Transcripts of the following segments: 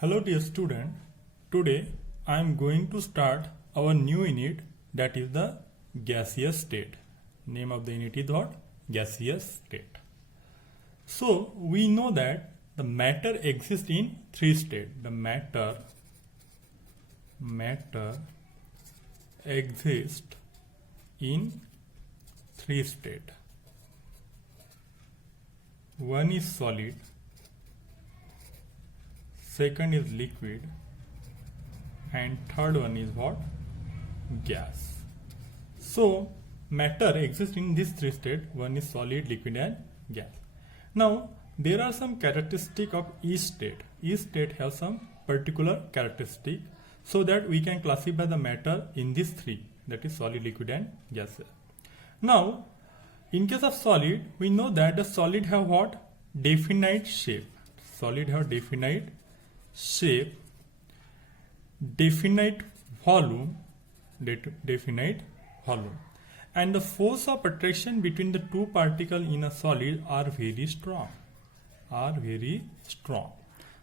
Hello dear student, today I am going to start our new unit, that is the gaseous state. Name of the unit is what? Gaseous state. So we know that the matter exists in three states. The matter exists in three states. One is solid, second is liquid, and third one is what? Gas. So matter exists in these three states. One is solid, liquid, and gas. Now there are some characteristics of each state. Each state has some particular characteristic, so that we can classify the matter in these three, that is solid, liquid, and gas. Now in case of solid, we know that the solid have what? Definite shape. Solid have definite shape, definite volume, and the force of attraction between the two particles in a solid are very strong.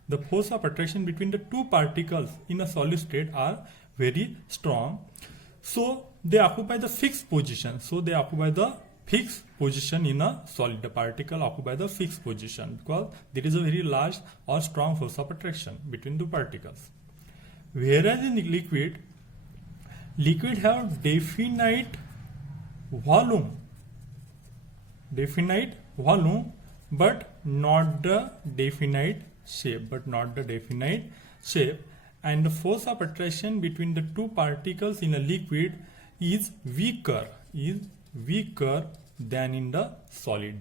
The force of attraction between the two particles in a solid state are very strong. So they occupy the fixed position. In a solid. The particle occupy the fixed position because there is a very large or strong force of attraction between two particles. Whereas in liquid have definite volume, but not the definite shape. And the force of attraction between the two particles in a liquid is weaker than in the solid.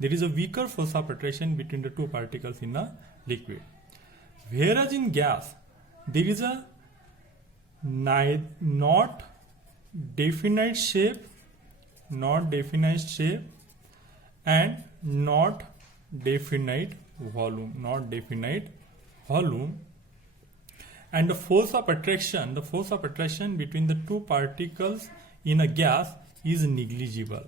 There is a weaker force of attraction between the two particles in a liquid. Whereas in gas, there is a not definite shape, and not definite volume. And the force of attraction between the two particles in a gas is negligible.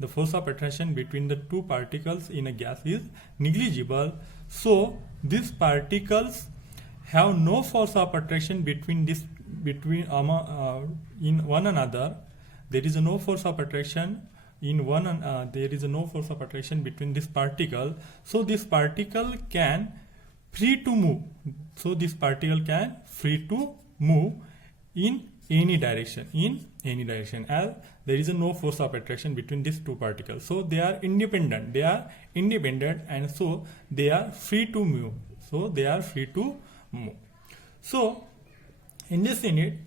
The force of attraction between the two particles in a gas is negligible. So these particles have no force of attraction in one another. There is no force of attraction between this particle. So this particle can free to move in any direction, as there is no force of attraction between these two particles. So they are independent, and so they are free to move. So in this unit,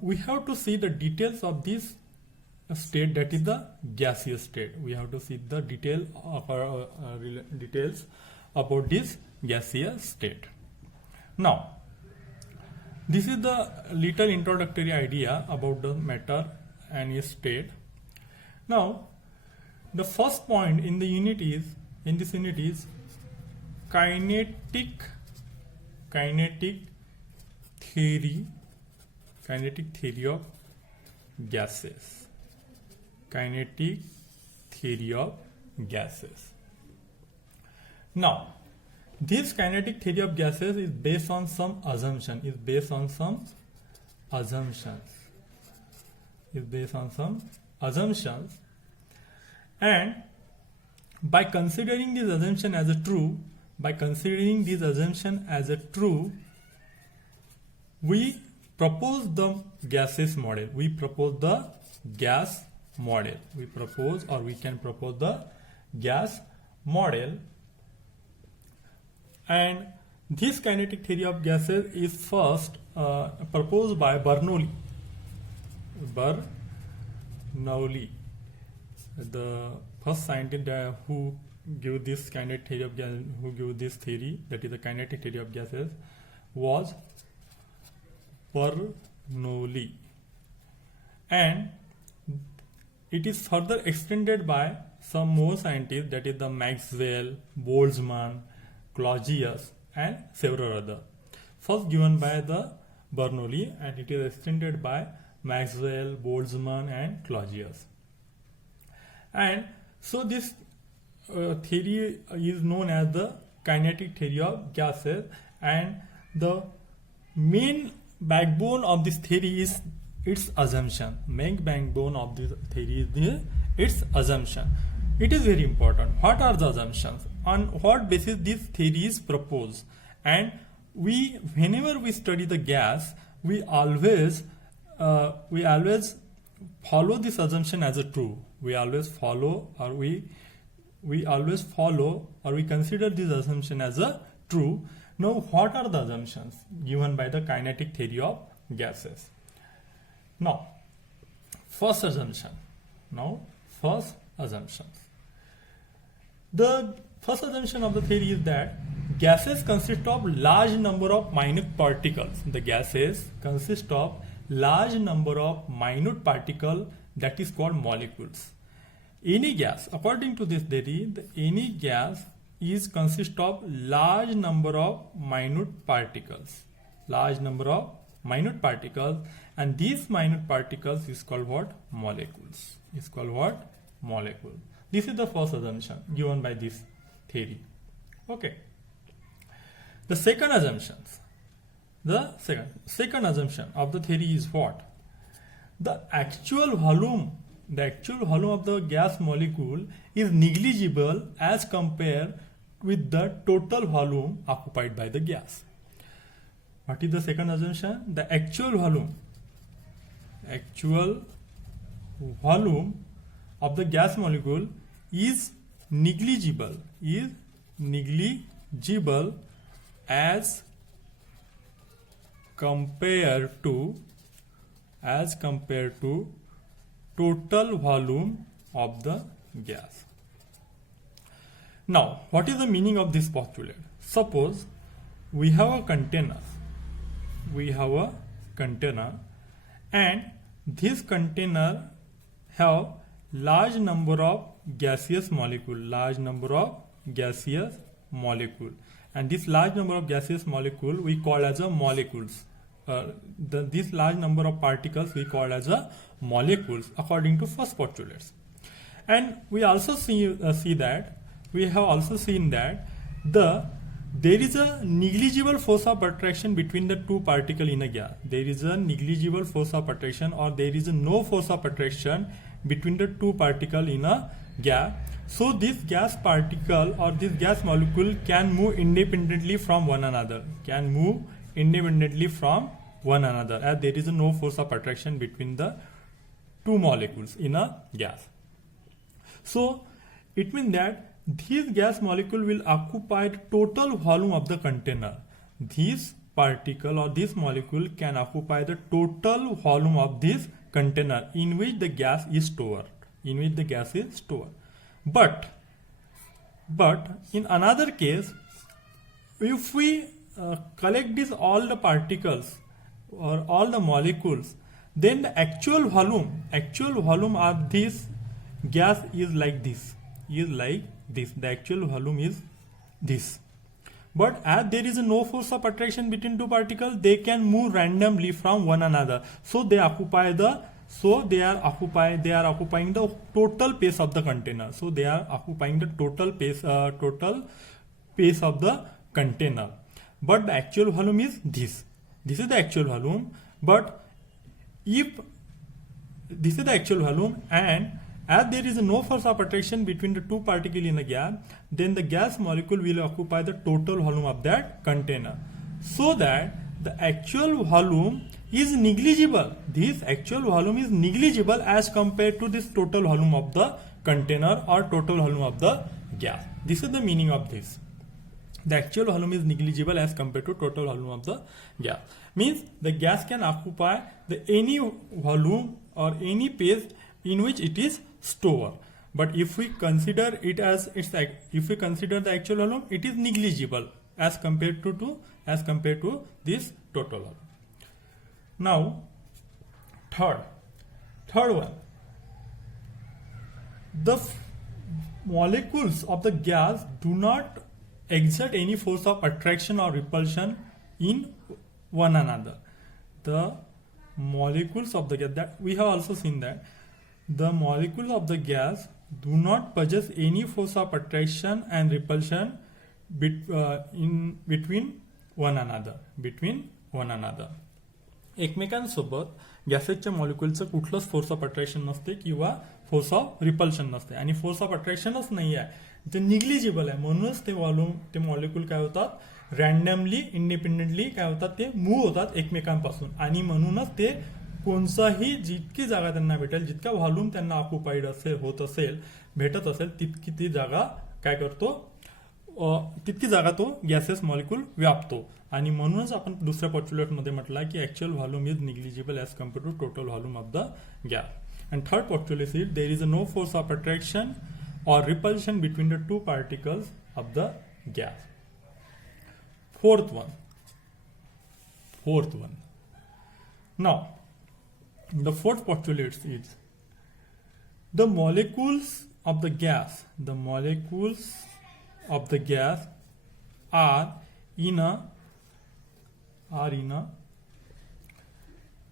we have to see the details of this state, that is the gaseous state. We have to see the details about this gaseous state. Now this is the little introductory idea about the matter and its state. Now the first point in this unit is kinetic theory of gases. Now this kinetic theory of gases is based on some assumptions. And by considering this assumption as a true, we propose the gaseous model. We can propose the gas model. And this kinetic theory of gases is first proposed by Bernoulli, the first scientist who gave this kinetic theory of gas, that is the kinetic theory of gases, was Bernoulli. And it is further extended by some more scientists, that is the Maxwell, Boltzmann, Clausius, and several others. First given by the Bernoulli, and it is extended by Maxwell, Boltzmann, and Clausius. And so this theory is known as the kinetic theory of gases, and the main backbone of this theory is its assumption. Main backbone of this theory is its assumption. It is very important. What are the assumptions? On what basis this theory is proposed? And whenever we study the gas, we always follow this assumption as a true. We always follow, or we consider this assumption as a true. Now, what are the assumptions given by the kinetic theory of gases? Now, first assumption. The first assumption of the theory is that gases consist of large number of minute particles. The gases consist of large number of minute particles, that is called molecules. Any gas, according to this theory, any gas is consist of large number of minute particles. And these minute particles is called what? Molecules. This is the first assumption given by this theory. Okay. The second assumption of the theory is what? The actual volume of the gas molecule is negligible as compared with the total volume occupied by the gas. What is the second assumption? The actual volume of the gas molecule is negligible as compared to total volume of the gas. Now, what is the meaning of this postulate? Suppose we have a container, and this container have large number of gaseous molecule, and this large number of gaseous molecule we call as a molecules. This large number of particles we call as a molecules according to first postulates. And we also we have also seen that there is a negligible force of attraction between the two particles in a gas. There is a negligible force of attraction, or there is no force of attraction between the two particles in a gas. So this gas particle or this gas molecule can move independently from one another, as there is no force of attraction between the two molecules in a gas. So it means that this gas molecule will occupy the total volume of the container. This particle or this molecule can occupy the total volume of this container in which the gas is stored. But in another case, if we collect all the particles or all the molecules, then the actual volume of this gas is like this. The actual volume is this. But as there is no force of attraction between two particles, they can move randomly from one another. So they are occupying the total space of the container. So they are occupying the total space of the container. But the actual volume is this. This is the actual volume. But if this is the actual volume, and as there is no force of attraction between the two particles in a gas, then the gas molecule will occupy the total volume of that container. So that the actual volume is negligible. This actual volume is negligible as compared to this total volume of the container or total volume of the gas. This is the meaning of this. The actual volume is negligible as compared to total volume of the gas. Means the gas can occupy any volume or any space in which it is stored. But if we consider it as if we consider the actual volume, it is negligible as compared to this total volume. Now, third one, the molecules of the gas do not exert any force of attraction or repulsion in one another. The molecules of the gas, that we have also seen that the molecules of the gas do not possess any force of attraction and repulsion in between one another. एकमेकांसोबत गॅसेसच्या मॉलिक्युलचं कुठलंच force of attraction नसते किंवा force of repulsion नसते, आणि force of अट्रॅक्शनच नाही आहे, ते negligible आहे. म्हणूनच ते मॉलिक्युल काय होतात, रॅन्डमली इंडिपेंडेंटली काय होतात, ते मूव्ह होतात एकमेकांपासून. आणि म्हणूनच ते कोणताही जितकी जागा त्यांना भेटेल, जितका व्हॉल्यूम त्यांना ऑक्युपाईड भेटत असेल तितकी ती जागा काय करतो, तितकी जागा तो गॅसेस मॉलिक्यूल व्यापतो. आणि म्हणूनच आपण दुसऱ्या पॉस्ट्युलेट मध्ये म्हटलं की actual volume is negligible as compare to total volume of the gas. And third postulate is there is no force of attraction or repulsion between the two particles of the gas. Fourth one. Now, the fourth postulate is the molecules of the gas are in a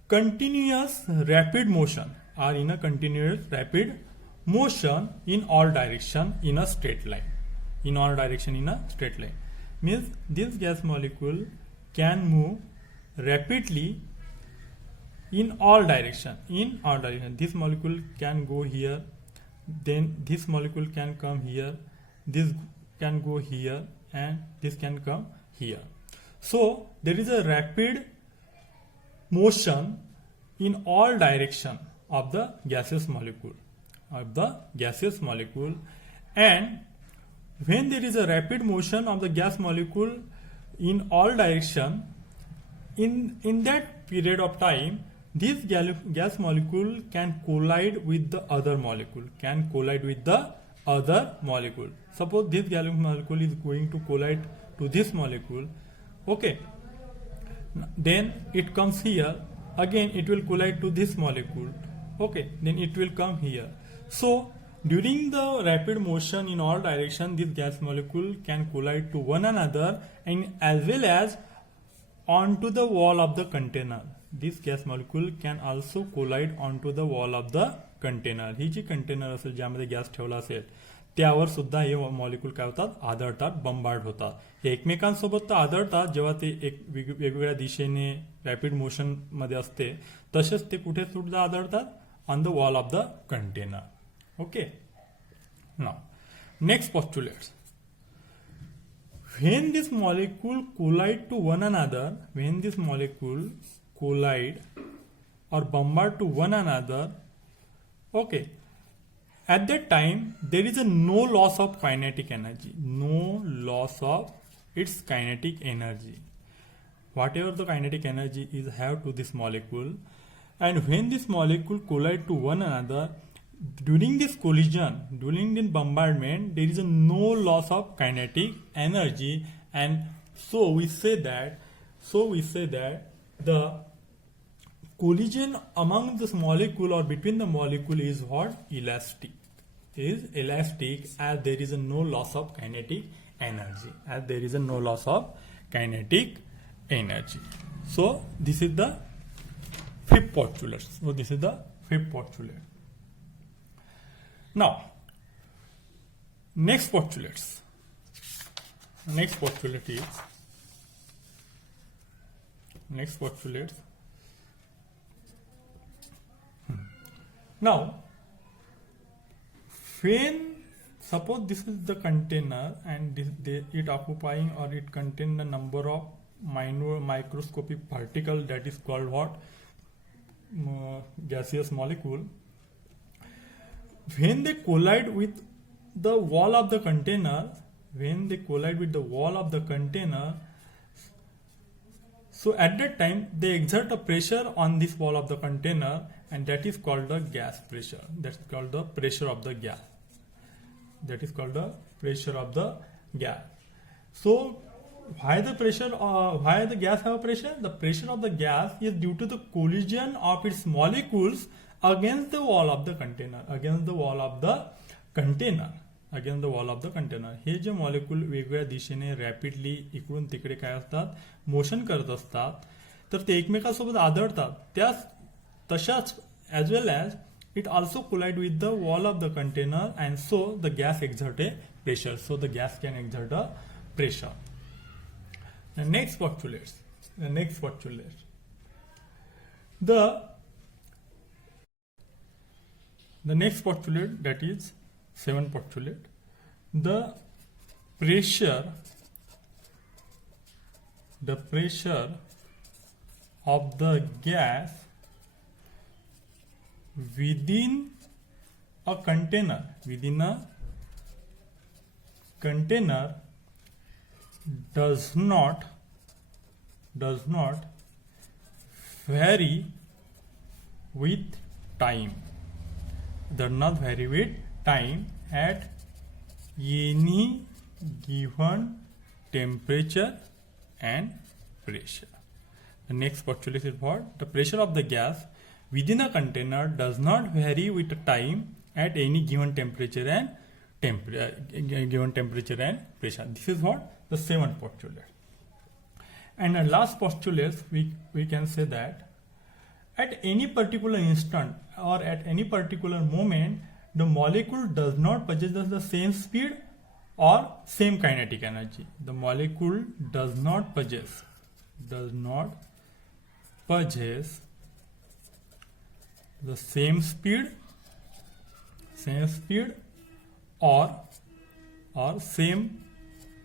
continuous rapid motion in all direction in a straight line. Means this gas molecule can move rapidly in all direction. This molecule can go here, then this molecule can come here, this can go here, and this can come here. So there is a rapid motion in all direction of the gaseous molecule. And when there is a rapid motion of the gas molecule in all direction, in that period of time, this gas molecule can collide with the other molecule. Suppose this gas molecule is going to collide to this molecule. Okay, then it comes here. Again, it will collide to this molecule. Okay, then it will come here. So during the rapid motion in all direction, this gas molecule can collide to one another and as well as onto the wall of the container. This gas molecule can also collide onto the wall of the container. ही जी container असेल ज्यामध्ये gas ठेवला असेल त्यावर सुद्धा हे molecule काय होतात, आदळतात, बंबार्ड होतात. हे एकमेकांसोबत तर आदळतात जेव्हा ते एक वेगवेगळ्या दिशेने रॅपिड मोशन मध्ये असते, तसेच ते कुठे सुद्धा आदळतात, on the wall of the container. Okay, now next postulate. When this molecule collide to one another, or bombard to one another, okay, at that time there is a no loss of kinetic energy, its kinetic energy. Whatever the kinetic energy is have to this molecule, and when this molecule collide to one another, during this collision, during this bombardment, there is a no loss of kinetic energy, and so we say that the collision among this molecule or between the molecule is what? Elastic, as there is a no loss of kinetic energy. So this is the fifth postulate. Now, next postulate is now when suppose this is the container and it occupying or it contain the number of minor microscopic particle that is called what? Gaseous molecule. When they collide with the wall of the container, so at that time they exert a pressure on this wall of the container, and that is called the gas pressure. That's called the pressure of the gas. So why the gas have a pressure? The pressure of the gas is due to the collision of its molecules against the wall of the container. हे जे molecule वेगवेगळ्या दिशेने rapidly इकडून तिकडे काय असतात, motion करत असतात, तर ते एकमेकांसोबत आदळतात. तशाच as well as it also collide with the wall of the container, and so the gas exert a pressure. So the gas can exert a pressure. The next postulate, the next postulate, that is 7th postulate, the pressure of the gas within a container does not vary with time. Does not vary with time at any given temperature and pressure. The next postulate is what? The pressure of the gas within a container does not vary with time at any given temperature and pressure. This is what? The 7th postulate. And the last postulate, we can say that at any particular instant or at any particular moment, the molecule does not possess the same speed or same kinetic energy. The molecule does not possess the same speed or same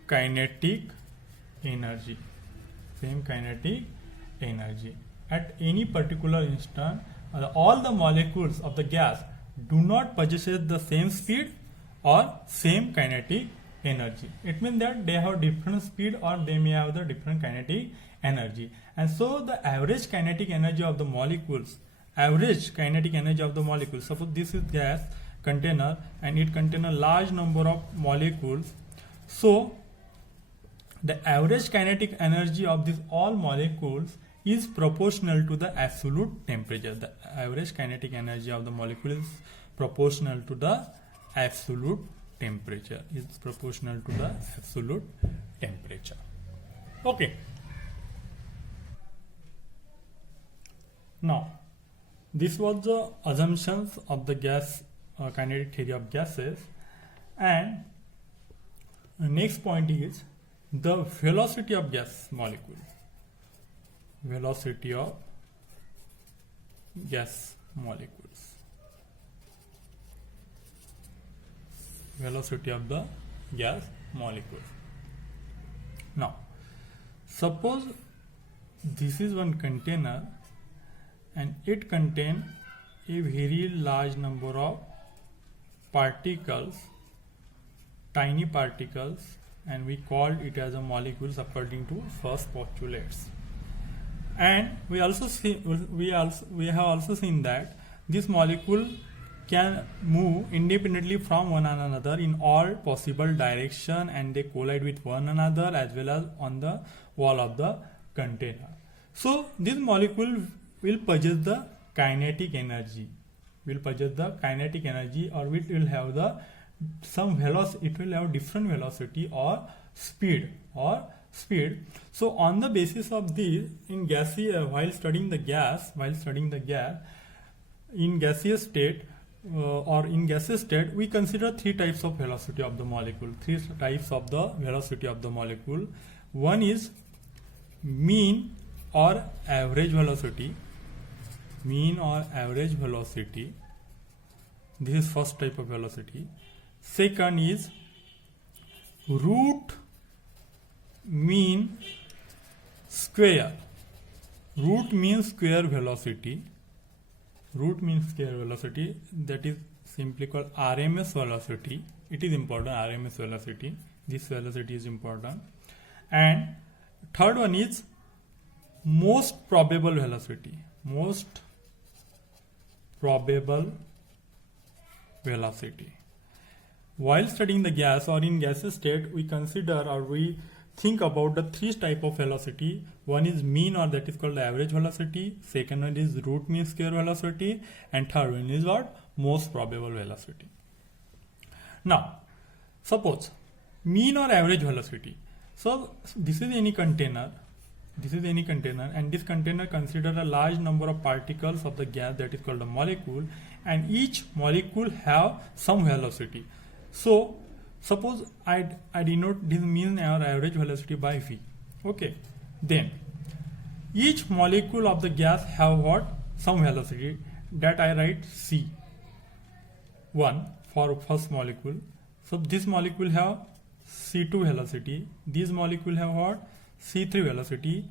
kinetic energy. At any particular instant, all the molecules of the gas do not possess the same speed or same kinetic energy. It means that they have different speed or they may have the different kinetic energy. And so the average kinetic energy of the molecules, suppose this is gas container and it contains a large number of molecules. So the average kinetic energy of these all molecules is proportional to the absolute temperature. The average kinetic energy of the molecule is proportional to the absolute temperature. Okay. Now, this was the assumptions of the gas kinetic theory of gases, and the next point is the velocity of gas molecule. Velocity of gas molecules. Now, suppose this is one container and it contains a very large number of particles, tiny particles, and we called it as a molecules according to first postulates. And we have also seen that this molecule can move independently from one another in all possible direction, and they collide with one another as well as on the wall of the container. So this molecule will possess the kinetic energy, or it will have some velocity. It will have different velocity or speed. So on the basis of this, in gaseous, while studying the gas, in gaseous state we consider three types of velocity of the molecule. One is mean or average velocity. This is first type of velocity. Second is root mean square. Root mean square velocity. That is simply called RMS velocity. It is important, RMS velocity. This velocity is important. And third one is most probable velocity. While studying the gas or in gaseous state, we consider or we think about the three type of velocity. One is mean, or that is called the average velocity. Second one is root mean square velocity, and third one is what? Most probable velocity. Now, suppose mean or average velocity. So this is any container, and this container consider a large number of particles of the gas, that is called a molecule, and each molecule have some velocity. So suppose I denote this mean or average velocity by v. Okay, then each molecule of the gas have what? Some velocity, that I write c1 for first molecule. So this molecule have c2 velocity, this molecule have what? c3 velocity,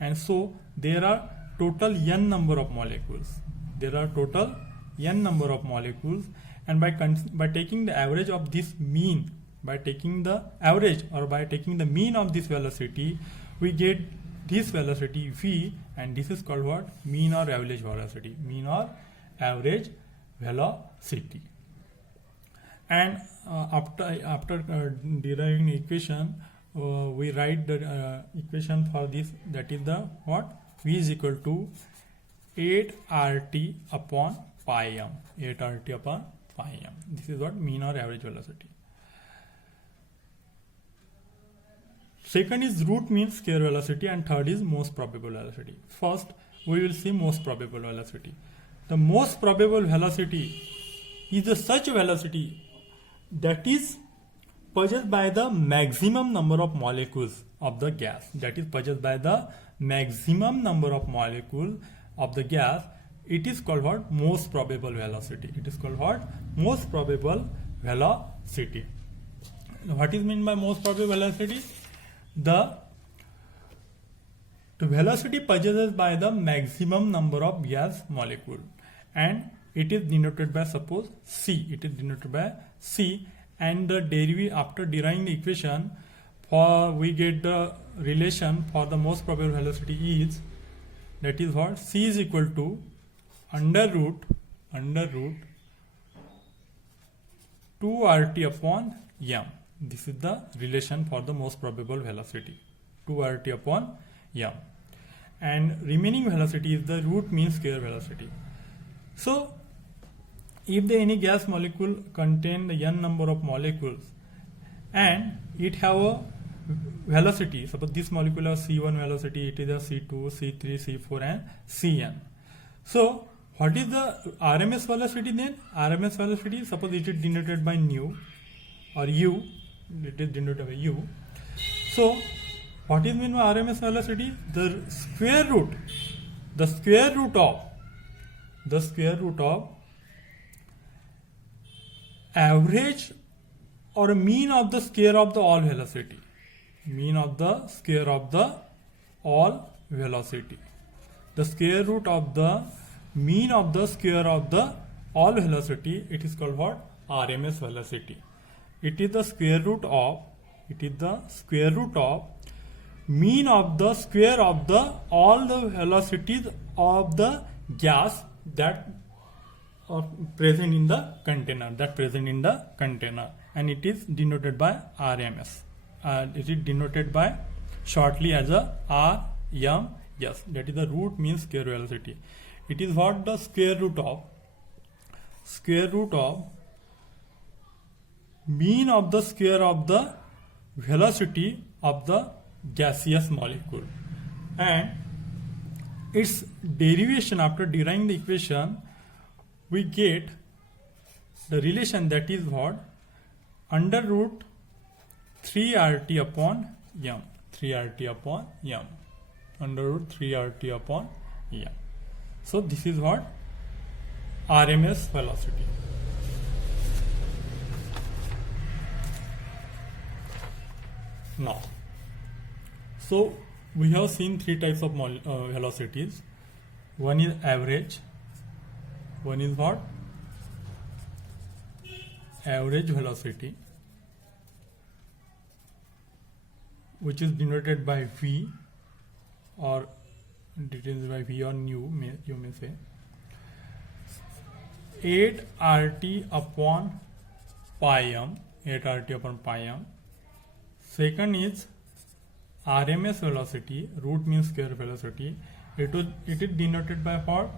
and so there are total n number of molecules. There are total n number of molecules, and by taking the average of this mean, by taking the average or by taking the mean of this velocity, we get this velocity v, and this is called what? Mean or average velocity. Mean or average velocity. And after deriving equation, we write the equation for this, that is the what? V is equal to 8 RT upon pi m. 8 RT upon pi m. This is what? Mean or average velocity. Second is root mean square velocity, and third is most probable velocity. First, we will see most probable velocity. The most probable velocity is a such velocity that is possessed by the maximum number of molecules of the gas. That is possessed by the maximum number of molecules of the gas. It is called what? Most probable velocity. It is called what? Most probable velocity. What is meant by most probable velocity? The velocity possessed by the maximum number of gas molecule, and it is denoted by, suppose, c. It is denoted by c, and the derivative after deriving the equation, for we get the relation for the most probable velocity is, that is what? C is equal to under root 2 RT upon m. This is the relation for the most probable velocity, 2 RT upon m, and remaining velocity is the root mean square velocity. So if any gas molecule contain the n number of molecules and it have a velocity, suppose this molecule has c1 velocity, it is a c2, c3, c4 and cn. So what is the RMS velocity then? RMS velocity, suppose it is denoted by nu or u, it is denoted by u. So what is mean by RMS velocity? The square root of average or mean of the square of the all velocity. Mean of the square of the all velocity. The square root of the mean of the square of the all velocity, it is called what? RMS velocity. It is the square root of mean of the square of the all the velocities of the gas that are present in the container, and it is denoted by RMS. It is denoted by shortly as a RMS. That is the root mean square velocity. It is what? The square root of mean of the square of the velocity of the gaseous molecule, and its derivation after deriving the equation, we get the relation, that is what? Under root 3 RT upon m. 3 RT upon m. Under root 3 RT upon m. So this is what? RMS velocity. Now, so we have seen three types of velocities. One is average. One is what? Average velocity, which is denoted by v, or denoted by v or nu, you may say. 8 RT upon pi m. 8 RT upon pi m. Second is RMS velocity, root mean square velocity. It is denoted by what?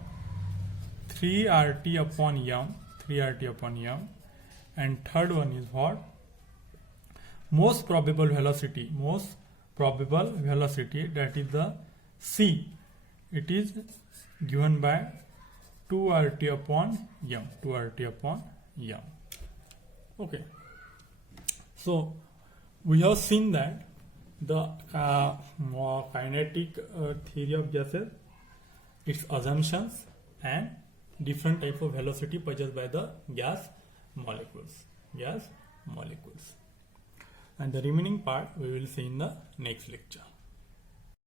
3 RT upon m. 3 RT upon m. And third one is what? Most probable velocity. Most probable velocity, that is the c. It is given by 2 2 RT upon m, 2 RT upon m. Okay, so we have seen that the kinetic theory of gases, its assumptions and different type of velocity possessed by the gas molecules, and the remaining part we will see in the next lecture.